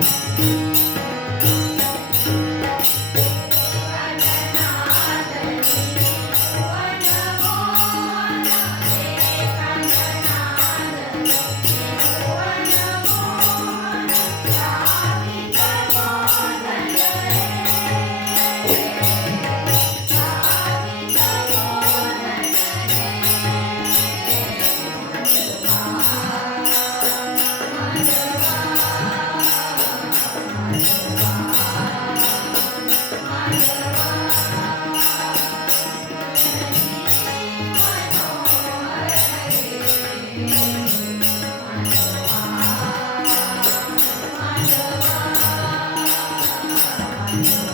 thank you Thank you.